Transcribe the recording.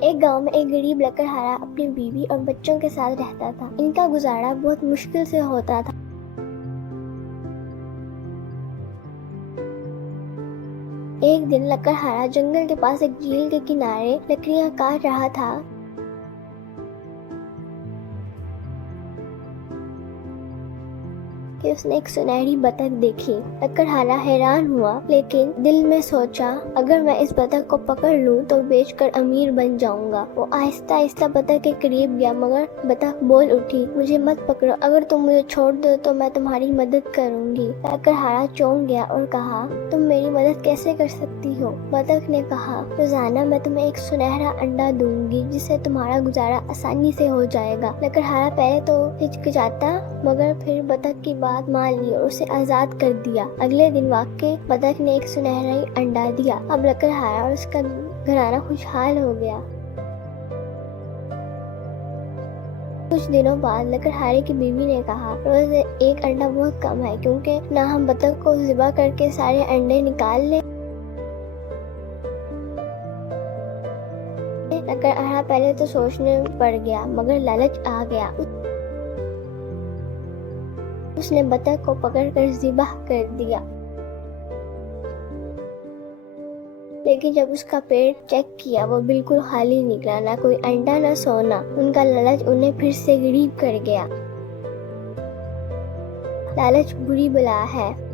ایک گاؤں میں ایک غریب لکڑہارا اپنی بیوی اور بچوں کے ساتھ رہتا تھا۔ ان کا گزارا بہت مشکل سے ہوتا تھا۔ ایک دن لکڑہارا جنگل کے پاس ایک جھیل کے کنارے لکڑیاں کاٹ رہا تھا کہ اس نے ایک سنہری بطخ دیکھی۔ لکڑہارا حیران ہوا، لیکن دل میں سوچا اگر میں اس بطخ کو پکڑ لوں تو بیچ کر امیر بن جاؤں گا۔ وہ آہستہ آہستہ بطخ کے قریب گیا، مگر بطخ بول اٹھی، مجھے مت پکڑو، اگر تم مجھے چھوڑ دو تو میں تمہاری مدد کروں گی۔ لکڑہارا چونک گیا اور کہا، تم میری مدد کیسے کر سکتی ہو؟ بطخ نے کہا، روزانہ میں تمہیں ایک سنہرا انڈا دوں گی جس سے تمہارا گزارا آسانی سے ہو جائے گا۔ لکڑہارا پہلے تو ہچکچاتا، مگر پھر بطخ کی بات مان لی اور اسے آزاد کر دیا۔ اگلے دن واقعی بطخ نے ایک سنہری انڈا دیا۔ اب لکڑہارا اور اس کا گھرانہ خوشحال ہو گیا۔ کچھ دنوں بعد لکڑہارے کی بیوی نے کہا، روز ایک انڈا بہت کم ہے، کیونکہ نہ ہم بطخ کو ذبح کر کے سارے انڈے نکال لیں۔ لکڑہارا پہلے تو سوچنے پڑ گیا، مگر لالچ آ گیا۔ اس نے بطخ کو پکڑ کر ذبح کر دیا، لیکن جب اس کا پیٹ چیک کیا وہ بالکل خالی نکلا، نہ کوئی انڈا نہ سونا۔ ان کا لالچ انہیں پھر سے غریب کر گیا۔ لالچ بری بلا ہے۔